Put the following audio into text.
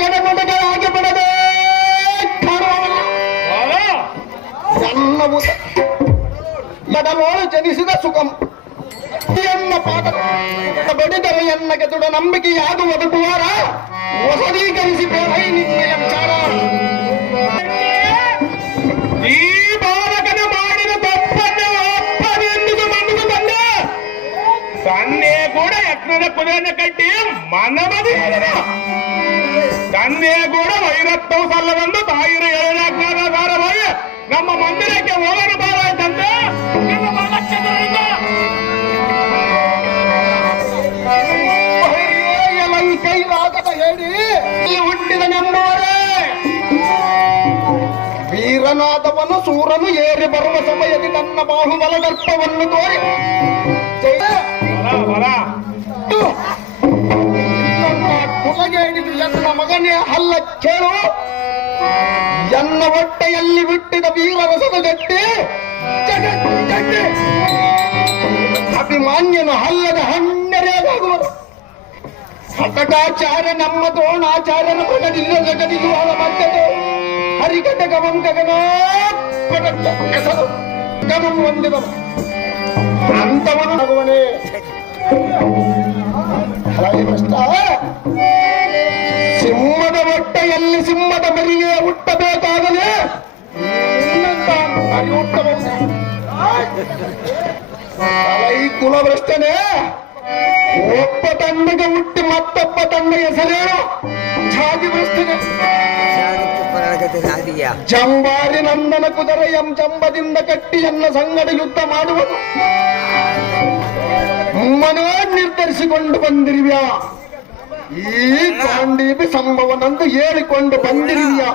ಕೆಡಮುಡುಗಳಾಗಿ ಬಿಡದೆ ಎನ್ನವು ಎಡಲೋಳು ಜನಿಸಿದ ಸುಖಂ ಎನ್ನ ಪಾಠ ಬಡಿದರೆ ಎನ್ನ ಗೆದುಡ ನಂಬಿಕೆಯಾದು ಒದಗುವಾರ ಹೊಸದೀಕರಿಸಿ ಬೇರೈ ನಿನ್ನ ವಿಚಾರ ಈ ಬಾಲಕನ ಮಾಡಿದ ತಪ್ಪನ್ನು ಒಪ್ಪನೆಂದು ಮನಸ್ಸು ಬಂದೆ ತಂದೆ ಕೂಡ ಯಜ್ಞದ ಕುಲವನ್ನು ಕಟ್ಟಿ ಮನಮದಿ ತಂದೆ ಕೂಡ ವೈರತ್ವವು ಸಲ್ಲವೆಂದು ತಾಯಿರ ಏಳನಾಜ್ಞಾನಧಾರವಾಗಿ ನಮ್ಮ ಮಂದಿರಕ್ಕೆ ಹೋಗಲು ಬಾರಾಯ್ತಂತೆ ಕೈಲಾಗದ ಹೇಳಿ ಹುಟ್ಟಿದ ನೆಮ್ಮವರೇ ವೀರನಾದವನು ಸೂರನು ಏರಿ ಬರುವ ಸಮಯದಲ್ಲಿ ನನ್ನ ಬಾಹುಬಲ ದರ್ಪವನ್ನು ತೋರಿ ಕುಲಗೆ ಹಿಡಿದು ಎನ್ನ ಮಗನೇ ಹಲ್ಲ ಕೇಳು ಎನ್ನ ಹೊಟ್ಟೆಯಲ್ಲಿ ಬಿಟ್ಟಿದ ವೀರರಸದ ಗಟ್ಟಿ ಅಭಿಮಾನ್ಯನು ಹಲ್ಲದ ಹಣ್ಣೆರೆಯಾಗುವರು ಸಕಟಾಚಾರ್ಯ ನಮ್ಮ ದ್ರೋಣಾಚಾರ್ಯನ ಪ್ರಗತಿಯ ಜಗದಿಗುವ ಮಧ್ಯೆ ಹರಿಕಟ ಗಮಂ ಗಗನ ಹೆಸರು ಗಮಂ ಹೊಂದಿದವ ಅಂತವನು ಆಗುವನೇ ಸಿಂಹದ ಹೊಟ್ಟೆಯಲ್ಲಿ ಸಿಂಹದ ಮರಿಗೆ ಹುಟ್ಟಬೇಕಾಗಲೇ ಮರಿ ಹುಟ್ಟಬಹುದು ಈ ಕುಲಭ್ರಷ್ಟನೇ ಒಬ್ಬ ತಂಡಗೆ ಹುಟ್ಟಿ ಮತ್ತೊಬ್ಬ ತಂಡ ಹೆಸರೇನು ಛಾತಿ ಭ್ರಷ್ಟನೆ ಜಂಬಾರಿ ನಂದನ ಕುದುರೆಯಂ ಜಂಬದಿಂದ ಕಟ್ಟಿ ಎನ್ನ ಸಂಗಡ ಯುದ್ಧ ಮಾಡುವುದು ಮನೋ ನಿರ್ಧರಿಸಿಕೊಂಡು ಬಂದಿರುವ್ಯಾ ಈ ಕಾಂಡೀಪಿ ಸಂಭವನಂದು ಹೇಳಿಕೊಂಡು ಬಂದಿರುವ್ಯಾ